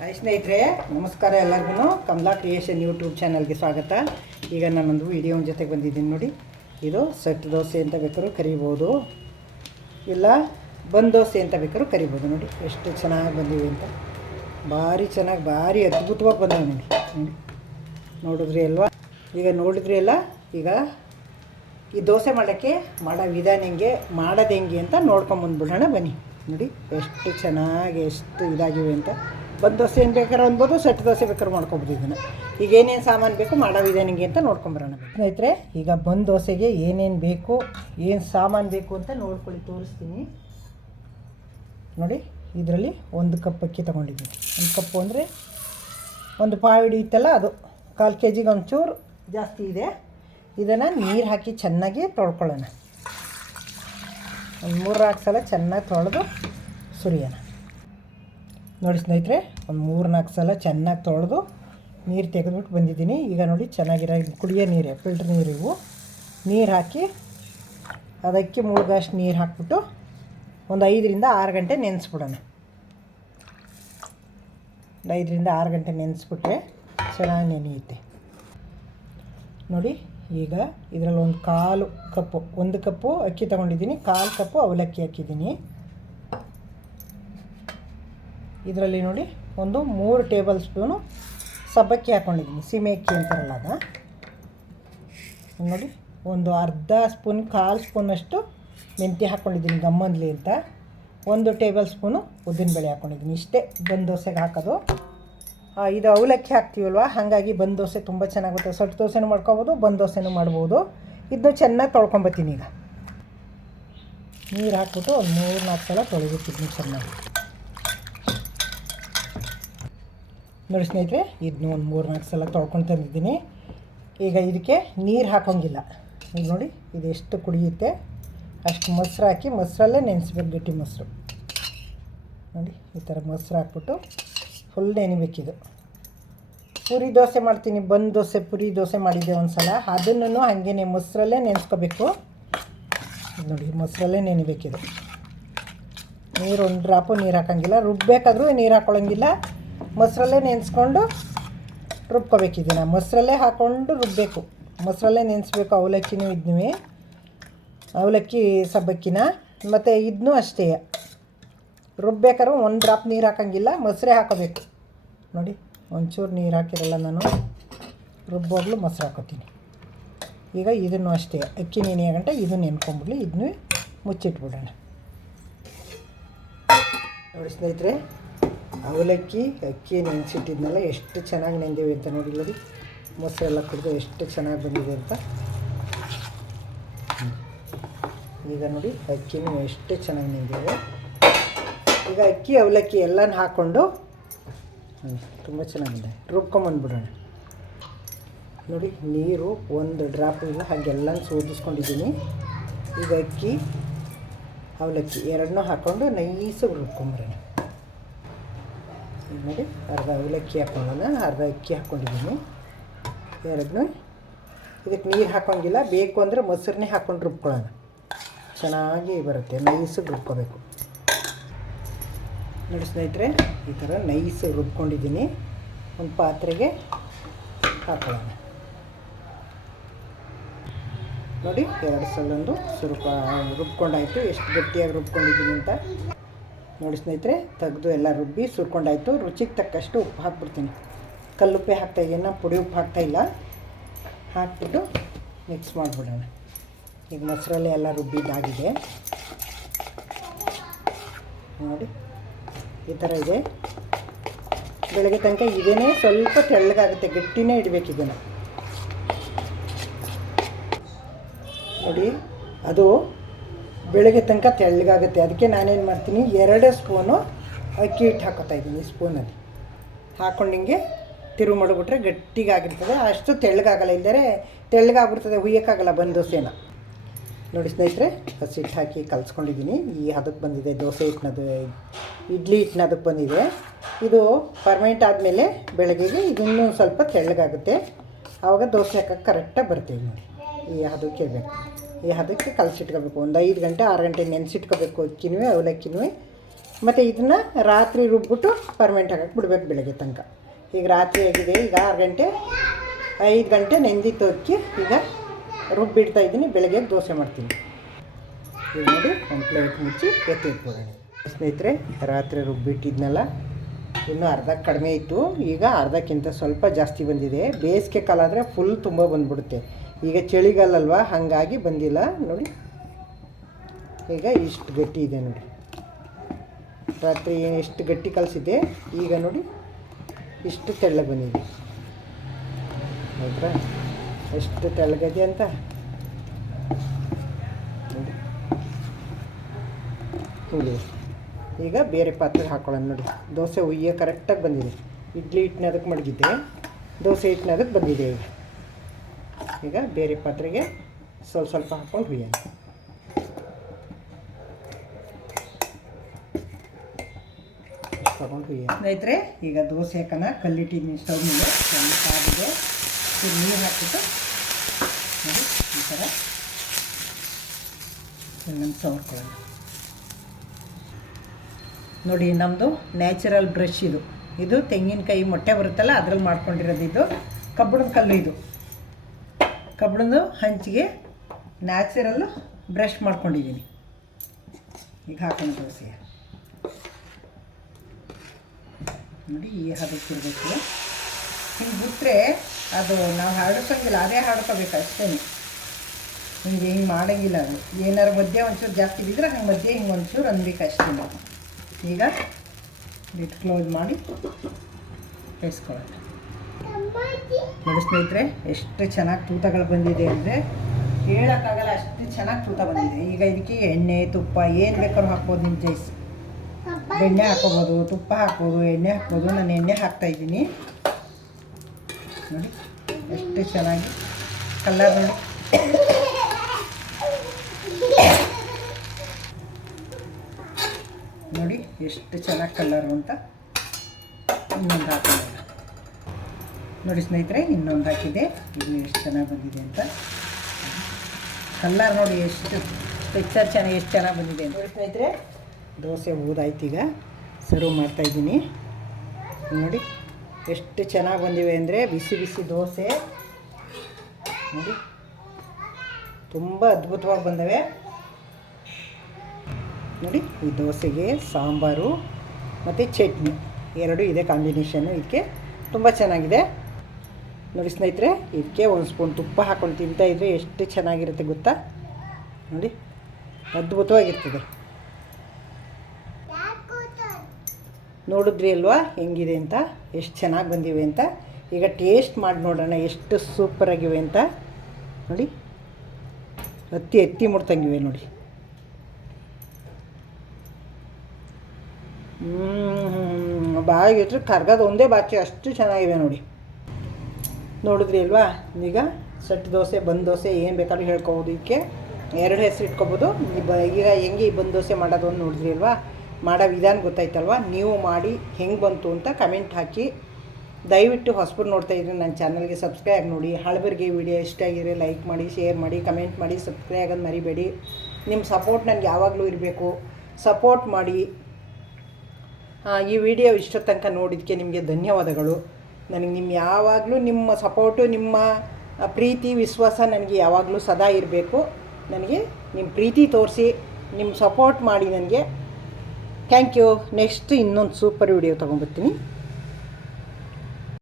Hi ಸ್ನೇಹಿತರೆ, ನಮಸ್ಕಾರ ಎಲ್ಲರಿಗೂ. ಕಮಲಾ ಕ್ರಿಯೇಷನ್ ಯೂಟ್ಯೂಬ್ ಚಾನಲ್ಗೆ ಸ್ವಾಗತ. ಈಗ ನಾನೊಂದು ವಿಡಿಯೋನ ಜೊತೆಗೆ ಬಂದಿದ್ದೀನಿ ನೋಡಿ. ಇದು ಸೆಟ್ ದೋಸೆ ಅಂತ ಬೇಕಾದ್ರೂ ಕರಿಬೋದು, ಇಲ್ಲ ಬಂದ್ ದೋಸೆ ಅಂತ ಬೇಕಾದ್ರೂ ಕರಿಬೋದು. ನೋಡಿ ಎಷ್ಟು ಚೆನ್ನಾಗಿ ಬಂದಿವೆ ಅಂತ, ಭಾರಿ ಚೆನ್ನಾಗಿ ಭಾರಿ ಅದ್ಭುತವಾಗಿ ಬಂದವೆ ನೋಡಿ. ನೋಡಿದ್ರಿ ಅಲ್ವಾ? ಈಗ ನೋಡಿದ್ರಿ ಅಲ್ಲ. ಈಗ ಈ ದೋಸೆ ಮಾಡೋ ವಿಧಾನ ಹೆಂಗೆ, ಮಾಡೋದು ಹೆಂಗೆ ಅಂತ ನೋಡ್ಕೊಂಬಂದ್ಬಿಡೋಣ ಬನ್ನಿ. ನೋಡಿ ಎಷ್ಟು ಚೆನ್ನಾಗಿ ಎಷ್ಟು ಇದಾಗಿವೆ ಅಂತ. ಬಂದ್ ದೋಸೆ ಏನು ಬೇಕಾದ್ರೆ ಅನ್ಬೋದು, ಸೆಟ್ ದೋಸೆ ಬೇಕಾದ್ರೆ ಮಾಡ್ಕೊಬೋದು. ಇದನ್ನು ಈಗ ಏನೇನು ಸಾಮಾನು ಬೇಕು, ಮಾಡೋ ವಿಧಾನಿಗೆ ಅಂತ ನೋಡ್ಕೊಂಬರೋಣ ಸ್ನೇಹಿತರೆ. ಈಗ ಬಂದ್ ದೋಸೆಗೆ ಏನೇನು ಬೇಕು, ಏನು ಸಾಮಾನು ಬೇಕು ಅಂತ ನೋಡ್ಕೊಳ್ಳಿ, ತೋರಿಸ್ತೀನಿ ನೋಡಿ. ಇದರಲ್ಲಿ 1 ಕಪ್ ಅಕ್ಕಿ ತೊಗೊಂಡಿದ್ದೀನಿ. 1 ಕಪ್ಪು ಅಂದರೆ ಒಂದು ಪಾವು ಹಿಡಿಯುತ್ತಲ್ಲ, ಅದು 1/4 kg ಒಂಚೂರು ಜಾಸ್ತಿ ಇದೆ. ಇದನ್ನು ನೀರು ಹಾಕಿ ಚೆನ್ನಾಗಿ ತೊಳ್ಕೊಳ್ಳೋಣ. ಒಂದು 3-4 ಸಲ ಚೆನ್ನಾಗಿ ತೊಳೆದು ಸುರಿಯೋಣ. ನೋಡಿ ಸ್ನೇಹಿತರೆ, ಒಂದು 3-4 ಸಲ ಚೆನ್ನಾಗಿ ತೊಳೆದು ನೀರು ತೆಗೆದುಬಿಟ್ಟು ಬಂದಿದ್ದೀನಿ. ಈಗ ನೋಡಿ ಚೆನ್ನಾಗಿರೋ ಕುಡಿಯೋ ನೀರೇ, ಫಿಲ್ಟ್ರ್ ನೀರು ಇವು. ನೀರು ಹಾಕಿ ಅದಕ್ಕೆ ಮುಳುಗಷ್ಟು ನೀರು ಹಾಕ್ಬಿಟ್ಟು ಒಂದು 5-6 ಗಂಟೆ ನೆನೆಸ್ಬಿಡೋಣ. 5-6 ಗಂಟೆ ನೆನೆಸ್ಬಿಟ್ರೆ ಚೆನ್ನಾಗಿ ನೆನೆಯುತ್ತೆ ನೋಡಿ. ಈಗ ಇದರಲ್ಲಿ ಒಂದು 1/4 ಕಪ್ಪು, 1 ಕಪ್ಪು ಅಕ್ಕಿ ತೊಗೊಂಡಿದ್ದೀನಿ, 1/4 ಕಪ್ಪು ಅವಲಕ್ಕಿ ಹಾಕಿದ್ದೀನಿ. ಇದರಲ್ಲಿ ನೋಡಿ ಒಂದು 3 ಟೇಬಲ್ ಸ್ಪೂನು ಸಬ್ಬಕ್ಕಿ ಹಾಕ್ಕೊಂಡಿದ್ದೀನಿ, ಸೀಮೆ ಅಕ್ಕಿ ಅಂತಾರಲ್ಲ ಅದು. ನೋಡಿ ಒಂದು ಅರ್ಧ ಸ್ಪೂನ್, 1/4 ಸ್ಪೂನಷ್ಟು ಮೆಂತ್ಯ ಹಾಕ್ಕೊಂಡಿದ್ದೀನಿ ಗಮ್ಮನ್ಲಿ ಅಂತ. 1 ಟೇಬಲ್ ಸ್ಪೂನು ಉದ್ದಿನಬೇಳೆ ಹಾಕ್ಕೊಂಡಿದ್ದೀನಿ. ಇಷ್ಟೇ ಬಂದ್ ದೋಸೆಗೆ ಹಾಕೋದು. ಇದು ಅವಲಕ್ಕಿ ಹಾಕ್ತೀವಲ್ವ, ಹಾಗಾಗಿ ಬಂದ್ ದೋಸೆ ತುಂಬ ಚೆನ್ನಾಗುತ್ತೆ. ಸೊಟ್ಟು ದೋಸೆನೂ ಮಾಡ್ಕೊಬೋದು, ಬಂದ್ ದೋಸೆನೂ ಮಾಡ್ಬೋದು. ಇದನ್ನು ಚೆನ್ನಾಗಿ ತೊಳ್ಕೊಂಬತ್ತೀನಿ. ಈಗ ನೀರು ಹಾಕ್ಬಿಟ್ಟು ಒಂದು 3-4 ಸಲ ತೊಳೆದಿಟ್ಟಿದ್ದೀನಿ ಚೆನ್ನಾಗಿ. ನೋಡಿ ಸ್ನೇಹಿತರೆ, ಇದನ್ನು ಒಂದು 3-4 ಸಲ ತೊಳ್ಕೊಂಡು ತಂದಿದ್ದೀನಿ. ಈಗ ಇದಕ್ಕೆ ನೀರು ಹಾಕೋಂಗಿಲ್ಲ. ಈಗ ನೋಡಿ ಇದು ಎಷ್ಟು ಕುಡಿಯುತ್ತೆ ಅಷ್ಟು ಮೊಸರು ಹಾಕಿ, ಮೊಸರಲ್ಲೇ ನೆನೆಸ್ಬೇಕು, ಗಟ್ಟಿ ಮೊಸರು. ನೋಡಿ ಈ ಥರ ಮೊಸರು ಹಾಕ್ಬಿಟ್ಟು ಫುಲ್ ನೆನಿಬೇಕಿದು. ಪುರಿ ದೋಸೆ ಮಾಡ್ತೀನಿ, ಬಂದ್ ದೋಸೆ ಪುರಿ ದೋಸೆ ಮಾಡಿದ್ದೆ ಒಂದು ಸಲ, ಅದನ್ನು ಹಾಗೇ ಮೊಸರಲ್ಲೇ ನೆನೆಸ್ಕೋಬೇಕು. ನೋಡಿ ಮೊಸರಲ್ಲೇ ನೆನಿಬೇಕಿದು. ನೀರು ಒಂದು ಡ್ರಾಪು ನೀರು ಹಾಕೋಂಗಿಲ್ಲ, ರುಬ್ಬಬೇಕಾದ್ರೂ ನೀರು ಹಾಕ್ಕೊಳ್ಳೋಂಗಿಲ್ಲ. ಮೊಸರಲ್ಲೇ ನೆನೆಸ್ಕೊಂಡು ರುಬ್ಕೋಬೇಕಿದ್ದೀನ, ಮೊಸರಲ್ಲೇ ಹಾಕ್ಕೊಂಡು ರುಬ್ಬಬೇಕು, ಮೊಸರಲ್ಲೇ ನೆನೆಸ್ಬೇಕು. ಅವಲಕ್ಕಿನೂ ಇದನ್ನೂ, ಅವಲಕ್ಕಿ ಸಬ್ಬಕ್ಕಿನ ಮತ್ತು ಇದನ್ನೂ ಅಷ್ಟೇ. ರುಬ್ಬೇಕಾದ್ರೂ ಒಂದು ಡ್ರಾಪ್ ನೀರು ಹಾಕೋಂಗಿಲ್ಲ, ಮೊಸರೇ ಹಾಕೋಬೇಕು. ನೋಡಿ ಒಂಚೂರು ನೀರು ಹಾಕಿರಲ್ಲ ನಾನು, ರುಬ್ಬೋಗ್ಲು ಮೊಸರು ಹಾಕೋತೀನಿ. ಈಗ ಇದನ್ನು ಅಷ್ಟೇ, ಅಕ್ಕಿ ನೆನೆಯೋ ಗಂಟೆ ಇದನ್ನು ನೆನ್ಕೊಂಬಿಡ್ಲಿ, ಇದನ್ನೂ ಮುಚ್ಚಿಟ್ಬಿಡೋಣ. ನೋಡಿ ಸ್ನೇಹಿತರೆ, ಅವಲಕ್ಕಿ ಅಕ್ಕಿ ನೆನೆಸಿಟ್ಟಿದ್ನಲ್ಲ ಎಷ್ಟು ಚೆನ್ನಾಗಿ ನೆಂದಿವೆ ಅಂತ ನೋಡಿ. ನೋಡಿ ಮೊಸರೆಲ್ಲ ಕುಡಿದು ಎಷ್ಟು ಚೆನ್ನಾಗಿ ಬಂದಿದೆ ಅಂತ. ಈಗ ನೋಡಿ ಅಕ್ಕಿನೂ ಎಷ್ಟು ಚೆನ್ನಾಗಿ ನೆಂದಿವೆ. ಈಗ ಅಕ್ಕಿ ಅವಲಕ್ಕಿ ಎಲ್ಲನೂ ಹಾಕ್ಕೊಂಡು ತುಂಬ ಚೆನ್ನಾಗಿದೆ, ರುಬ್ಕೊಂಬಂದ್ಬಿಡೋಣ. ನೋಡಿ ನೀರು ಒಂದು ಡ್ರಾಪ್ ಇಲ್ಲ, ಹಾಗೆಲ್ಲನೂ ಸೋದಿಸ್ಕೊಂಡಿದ್ದೀನಿ. ಈಗ ಅಕ್ಕಿ ಅವಲಕ್ಕಿ ಎರಡನ್ನೂ ಹಾಕ್ಕೊಂಡು ನೈಸಾಗಿ ರುಬ್ಕೊಂಬರೋಣ. ನೋಡಿ ಅರ್ಧ ಅವಲಕ್ಕಿ ಹಾಕ್ಕೊಳ್ಳೋಣ, ಅರ್ಧ ಅಕ್ಕಿ ಹಾಕ್ಕೊಂಡಿದ್ದೀನಿ. ಎರಡನ್ನೂ ಇದಕ್ಕೆ ನೀರು ಹಾಕೋಂಗಿಲ್ಲ, ಬೇಕು ಅಂದರೆ ಮೊಸರನ್ನೇ ಹಾಕ್ಕೊಂಡು ರುಬ್ಕೊಳ್ಳೋಣ, ಚೆನ್ನಾಗಿ ಬರುತ್ತೆ. ನೈಸಾಗಿ ರುಬ್ಕೋಬೇಕು. ನೋಡಿ ಸ್ನೇಹಿತರೆ, ಈ ಥರ ನೈಸಾಗಿ ರುಬ್ಕೊಂಡಿದ್ದೀನಿ. ಒಂದು ಪಾತ್ರೆಗೆ ಹಾಕೊಳ್ಳೋಣ. ನೋಡಿ 2 ಸಲೊಂದು ರುಬ್ಕೊಂಡಾಯಿತು, ಎಷ್ಟು ಗಟ್ಟಿಯಾಗಿ ರುಬ್ಕೊಂಡಿದ್ದೀನಿ ಅಂತ. ನೋಡಿ ಸ್ನೇಹಿತರೆ, ತೆಗೆದು ಎಲ್ಲ ರುಬ್ಬಿ ಸುರ್ಕೊಂಡಾಯಿತು. ರುಚಿಗೆ ತಕ್ಕಷ್ಟು ಉಪ್ಪು ಹಾಕ್ಬಿಡ್ತೀನಿ. ಕಲ್ಲುಪ್ಪೆ ಹಾಕ್ತಾಯಿದ್ದೀನಿ, ನಾನು ಪುಡಿ ಉಪ್ಪು ಹಾಕ್ತಾಯಿಲ್ಲ. ಹಾಕ್ಬಿಟ್ಟು ಮಿಕ್ಸ್ ಮಾಡಿಬಿಡೋಣ. ಈಗ ಮೊಸರಲ್ಲೇ ಎಲ್ಲ ರುಬ್ಬಿದ್ದಾಗಿದೆ ನೋಡಿ, ಈ ಥರ ಇದೆ. ಬೆಳಗ್ಗೆ ತನಕ ಇದೇನೇ ಸ್ವಲ್ಪ ತೆಳ್ಳಗಾಗುತ್ತೆ, ಗಟ್ಟಿನೇ ಇಡಬೇಕು ಇದನ್ನು. ನೋಡಿ ಅದು ಬೆಳಗ್ಗೆ ತನಕ ತೆಳ್ಳಗಾಗುತ್ತೆ, ಅದಕ್ಕೆ ನಾನೇನು ಮಾಡ್ತೀನಿ, 2 ಸ್ಪೂನು ಅಕ್ಕಿ ಹಿಟ್ಟು ಹಾಕೋತಾಯಿದ್ದೀನಿ. ಸ್ಪೂನಲ್ಲಿ ಹಾಕ್ಕೊಂಡು ಹಿಂಗೆ ತಿರುವು ಮಾಡಿಬಿಟ್ರೆ ಗಟ್ಟಿಗಾಗಿರ್ತದೆ. ಅಷ್ಟು ತೆಳ್ಳಗಾಗಲ್ಲ, ಇಲ್ಲದೇ ತೆಳ್ಳಗಾಗ್ಬಿಡ್ತದೆ, ಹುಯ್ಯೋಕ್ಕಾಗಲ್ಲ ಬಂದ್ ದೋಸೆನ. ನೋಡಿ ಸ್ನೇಹಿತರೆ, ಹಸಿಟ್ಟು ಹಾಕಿ ಕಲಿಸ್ಕೊಂಡಿದ್ದೀನಿ. ಈ ಹದಕ್ಕೆ ಬಂದಿದೆ, ದೋಸೆ ಹಿಟ್ಟಿನದು, ಇಡ್ಲಿ ಹಿಟ್ಟಿನ ಅದಕ್ಕೆ ಬಂದಿದೆ. ಇದು ಪರ್ಮೆಂಟ್ ಆದಮೇಲೆ ಬೆಳಗ್ಗೆಗೆ ಇದನ್ನೂ ಸ್ವಲ್ಪ ತೆಳ್ಳಗಾಗುತ್ತೆ, ಆವಾಗ ದೋಸೆ ಹಾಕೋಕ್ಕೆ ಕರೆಕ್ಟಾಗಿ ಬರ್ತೀವಿ. ನೋಡಿ ಈ ಹದಕ್ಕೆ ಇರಬೇಕು, ಈ ಹದಕ್ಕೆ ಕಲಸಿಟ್ಕೋಬೇಕು. ಒಂದು 5 ಗಂಟೆ 6 ಗಂಟೆ ನೆನೆಸಿಟ್ಕೋಬೇಕು ಅಕ್ಕಿನೂ ಅವಲಕ್ಕಿನೂ. ಮತ್ತು ಇದನ್ನು ರಾತ್ರಿ ರುಬ್ಬಿಟ್ಟು ಪರ್ಮೆಂಟ್ ಹಾಕಕ್ಕೆ ಬಿಡ್ಬೇಕು ಬೆಳಗ್ಗೆ ತನಕ. ಈಗ ರಾತ್ರಿ ಆಗಿದೆ, ಈಗ 5 ಗಂಟೆ ನೆಂದಿತ್ತು ಅಕ್ಕಿ. ಈಗ ರುಬ್ಬಿಡ್ತಾ ಇದ್ದೀನಿ, ಬೆಳಗ್ಗೆ ದೋಸೆ ಮಾಡ್ತೀನಿ. ಈಗ ನೋಡಿ ಒಂದು ಪ್ಲೇಟ್ ಮುಚ್ಚಿ ಎತ್ತಿಟ್ಬಿಡೋಣ. ಸ್ನೇಹಿತರೆ, ರಾತ್ರಿ ರುಬ್ಬಿಟ್ಟಿದ್ನಲ್ಲ, ಇನ್ನೂ ಅರ್ಧ ಕಡಿಮೆ ಇತ್ತು, ಈಗ ಅರ್ಧಕ್ಕಿಂತ ಸ್ವಲ್ಪ ಜಾಸ್ತಿ ಬಂದಿದೆ. ಬೇಸಿಗೆ ಕಾಲ ಆದರೆ ಫುಲ್ ತುಂಬ ಬಂದ್ಬಿಡುತ್ತೆ. ಈಗ ಚಳಿಗಾಲ ಅಲ್ವಾ, ಹಾಗಾಗಿ ಬಂದಿಲ್ಲ ನೋಡಿ. ಈಗ ಇಷ್ಟು ಗಟ್ಟಿ ಇದೆ ನೋಡಿ. ರಾತ್ರಿ ಎಷ್ಟು ಗಟ್ಟಿ ಕಲಿಸಿದ್ದೆ, ಈಗ ನೋಡಿ ಇಷ್ಟು ತೆಳ್ಳಗೆ ಬಂದಿದೆ. ಹೌದ್ರಾ, ಎಷ್ಟು ತೆಳ್ಳಗಿದೆ ಅಂತ ನೋಡಿ. ಹಿಂಗೆ ಈಗ ಬೇರೆ ಪಾತ್ರೆಗೆ ಹಾಕೊಳ್ಳೋಣ ನೋಡಿ. ದೋಸೆ ಉಯ್ಯ ಕರೆಕ್ಟಾಗಿ ಬಂದಿದೆ. ಇಡ್ಲಿ ಹಿಟ್ಟನ್ನ ಅದಕ್ಕೆ ಮಡಗಿದ್ದೆ, ದೋಸೆ ಹಿಟ್ಟನ್ನ ಅದಕ್ಕೆ ಬಂದಿದೆ. ಈಗ ಬೇರೆ ಪಾತ್ರೆಗೆ ಸ್ವಲ್ಪ ಹಾಕ್ಕೊಂಡು ಹುಯ್ಯೋಣ. ತಗೊಂಡು ಹುಯ್ಯೋಣ. ಸ್ನೇಹಿತರೆ, ಈಗ ದೋಸೆ ಹಾಕೋಣ. ಕಲ್ಲಿಟ್ಟಿದ್ದೀನಿ ಸ್ಟವ್ ಮೇಲೆ, ಕಾದಿದೆ. ನೀರು ಹಾಕ್ಬಿಟ್ಟು ನೋಡಿ ಈ ಥರ ಇನ್ನೊಂದು ಸವರ್ಕೊಳ್ಳೋಣ. ನೋಡಿ, ನಮ್ಮದು ನ್ಯಾಚುರಲ್ ಬ್ರಷ್ ಇದು ತೆಂಗಿನಕಾಯಿ ಮೊಟ್ಟೆ ಬರುತ್ತಲ್ಲ ಅದ್ರಲ್ಲಿ ಮಾಡ್ಕೊಂಡಿರೋದು. ಇದು ಕಬ್ಬಿಣದ ಕಲ್ಲು, ಇದು ಕಬ್ಬಿಣದ ಹಂಚಿಗೆ ನ್ಯಾಚುರಲ್ಲು ಬ್ರಷ್ ಮಾಡ್ಕೊಂಡಿದ್ದೀನಿ. ಈಗ ಹಾಕೋಣ ದೋಸೆ ನೋಡಿ. ಈ ಹದಕ್ಕಿರಬೇಕು. ಹಿಂಗೆ ಬಿಟ್ಟರೆ ಅದು ನಾವು ಹಾಡ್ಸೋಂಗಿಲ್ಲ, ಅದೇ ಹಾಡ್ಕೋಬೇಕು ಅಷ್ಟೇ. ಹಿಂಗೆ ಮಾಡೋಂಗಿಲ್ಲ. ಅದು ಏನಾರು ಮಧ್ಯೆ ಒಂಚೂರು ಜಾಸ್ತಿ ಬಿದ್ದರೆ ಹಂಗೆ ಮಧ್ಯೆ ಹಿಂಗೆ ಒಂಚೂರು ಅನ್ಬೇಕು ಅಷ್ಟೇ. ಈಗ ಲಿಡ್ ಕ್ಲೋಸ್ ಮಾಡಿ ಬೇಯಿಸ್ಕೊಳ್ಳೋಣ. ನೋಡಿ ಸ್ನೇಹಿತರೆ, ಎಷ್ಟು ಚೆನ್ನಾಗಿ ತೂತಗಳು ಬಂದಿದೆ ಅಂದರೆ ಹೇಳೋಕ್ಕಾಗಲ್ಲ, ಅಷ್ಟು ಚೆನ್ನಾಗಿ ತೂತ ಬಂದಿದೆ. ಈಗ ಇದಕ್ಕೆ ಎಣ್ಣೆ ತುಪ್ಪ ಏನು ಬೇಕಾದ್ರೂ ಹಾಕ್ಬೋದು. ನಿಮ್ಮ ಜೈಸ್ ಬೆಣ್ಣೆ ಹಾಕ್ಕೋಬೋದು, ತುಪ್ಪ ಹಾಕ್ಬೋದು, ಎಣ್ಣೆ ಹಾಕ್ಬೋದು. ನಾನು ಎಣ್ಣೆ ಹಾಕ್ತಾಯಿದ್ದೀನಿ ನೋಡಿ. ಎಷ್ಟು ಚೆನ್ನಾಗಿ ಕಲರ್ ನೋಡಿ. ನೋಡಿ ಎಷ್ಟು ಚೆನ್ನಾಗಿ ಕಲರು ಅಂತ. ಇನ್ನೊಂದು ಹಾಕೋಣ ನೋಡಿ ಸ್ನೇಹಿತರೆ, ಇನ್ನೊಂದು ಹಾಕಿದೆ. ಇದು ಎಷ್ಟು ಚೆನ್ನಾಗಿ ಬಂದಿದೆ ಅಂತ. ಕಲರ್ ನೋಡಿ, ಎಷ್ಟು ಟೆಕ್ಸ್ಚರ್ ಚೆನ್ನಾಗಿ, ಎಷ್ಟು ಚೆನ್ನಾಗಿ ಬಂದಿದೆ ಅಂತ. ನೋಡಿ ಸ್ನೇಹಿತರೆ, ದೋಸೆ ಊದಾಯ್ತು. ಈಗ ಸರ್ವ್ ಮಾಡ್ತಾಯಿದ್ದೀನಿ ನೋಡಿ. ಎಷ್ಟು ಚೆನ್ನಾಗಿ ಬಂದಿವೆ ಅಂದರೆ ಬಿಸಿ ಬಿಸಿ ದೋಸೆ ನೋಡಿ, ತುಂಬ ಅದ್ಭುತವಾಗಿ ಬಂದವೆ ನೋಡಿ. ಈ ದೋಸೆಗೆ ಸಾಂಬಾರು ಮತ್ತು ಚಟ್ನಿ ಎರಡೂ ಇದೆ ಕಾಂಬಿನೇಷನ್ನು. ಇದಕ್ಕೆ ತುಂಬ ಚೆನ್ನಾಗಿದೆ ನೋಡಿ ಸ್ನೇಹಿತರೆ. ಇದಕ್ಕೆ ಒಂದು ಸ್ಪೂನ್ ತುಪ್ಪ ಹಾಕ್ಕೊಂಡು ತಿಂತಾಯಿದ್ರೆ ಎಷ್ಟು ಚೆನ್ನಾಗಿರುತ್ತೆ ಗೊತ್ತಾ ನೋಡಿ. ಅದ್ಭುತವಾಗಿರ್ತದೆ. ನೋಡಿದ್ರಿ ಅಲ್ವಾ ಹೆಂಗಿದೆ ಅಂತ, ಎಷ್ಟು ಚೆನ್ನಾಗಿ ಬಂದಿವೆ ಅಂತ. ಈಗ ಟೇಸ್ಟ್ ಮಾಡಿ ನೋಡೋಣ ಎಷ್ಟು ಸೂಪರಾಗಿವೆ ಅಂತ ನೋಡಿ. ಎತ್ತಿ ಮುಡ್ತಂಗಿವೆ ನೋಡಿ. ಬಾಯಿಗೆ ಇಟ್ಟರೆ ಕರ್ಗದ ಒಂದೇ ಬಾಚಿ, ಅಷ್ಟು ಚೆನ್ನಾಗಿವೆ ನೋಡಿ. ನೋಡಿದ್ರಿ ಅಲ್ವಾ. ಈಗ ಸೆಟ್ ದೋಸೆ, ಬಂದು ದೋಸೆ ಏನು ಬೇಕಾದ್ರೂ ಹೇಳ್ಕೊಬೋದು. ಇದಕ್ಕೆ 2 ಹೆಸರು ಇಟ್ಕೊಬೋದು. ಈಗ ಹೆಂಗೆ ಈ ಬಂದು ದೋಸೆ ಮಾಡೋದು ಅಂತ ನೋಡಿದ್ರಿ ಅಲ್ವಾ. ಮಾಡೋ ವಿಧಾನ ಗೊತ್ತಾಯ್ತಲ್ವ. ನೀವು ಮಾಡಿ ಹೆಂಗೆ ಬಂತು ಅಂತ ಕಮೆಂಟ್ ಹಾಕಿ. ದಯವಿಟ್ಟು ಹೊಸಬರು ನೋಡ್ತಾಯಿದ್ರೆ ನನ್ನ ಚಾನಲ್ಗೆ ಸಬ್ಸ್ಕ್ರೈಬ್ ನೋಡಿ. ಹಳಬರಿಗೆ ವಿಡಿಯೋ ಇಷ್ಟ ಆಗಿದ್ರೆ ಲೈಕ್ ಮಾಡಿ, ಶೇರ್ ಮಾಡಿ, ಕಮೆಂಟ್ ಮಾಡಿ, ಸಬ್ಸ್ಕ್ರೈಬ್ ಆಗೋದು ಮರಿಬೇಡಿ. ನಿಮ್ಮ ಸಪೋರ್ಟ್ ನನಗೆ ಯಾವಾಗಲೂ ಇರಬೇಕು. ಸಪೋರ್ಟ್ ಮಾಡಿ. ಈ ವಿಡಿಯೋ ಇಷ್ಟ ತನಕ ನೋಡಿದ್ದಕ್ಕೆ ನಿಮಗೆ ಧನ್ಯವಾದಗಳು. ನನಗೆ ಯಾವಾಗಲೂ ನಿಮ್ಮ ಸಪೋರ್ಟು, ನಿಮ್ಮ ಪ್ರೀತಿ ವಿಶ್ವಾಸ ನನಗೆ ಯಾವಾಗಲೂ ಸದಾ ಇರಬೇಕು. ನನಗೆ ನಿಮ್ಮ ಪ್ರೀತಿ ತೋರಿಸಿ, ನಿಮ್ಮ ಸಪೋರ್ಟ್ ಮಾಡಿ ನನಗೆ. Thank you. ನೆಕ್ಸ್ಟ್ ಇನ್ನೊಂದು ಸೂಪರ್ ವಿಡಿಯೋ ತೊಗೊಂಬರ್ತೀನಿ.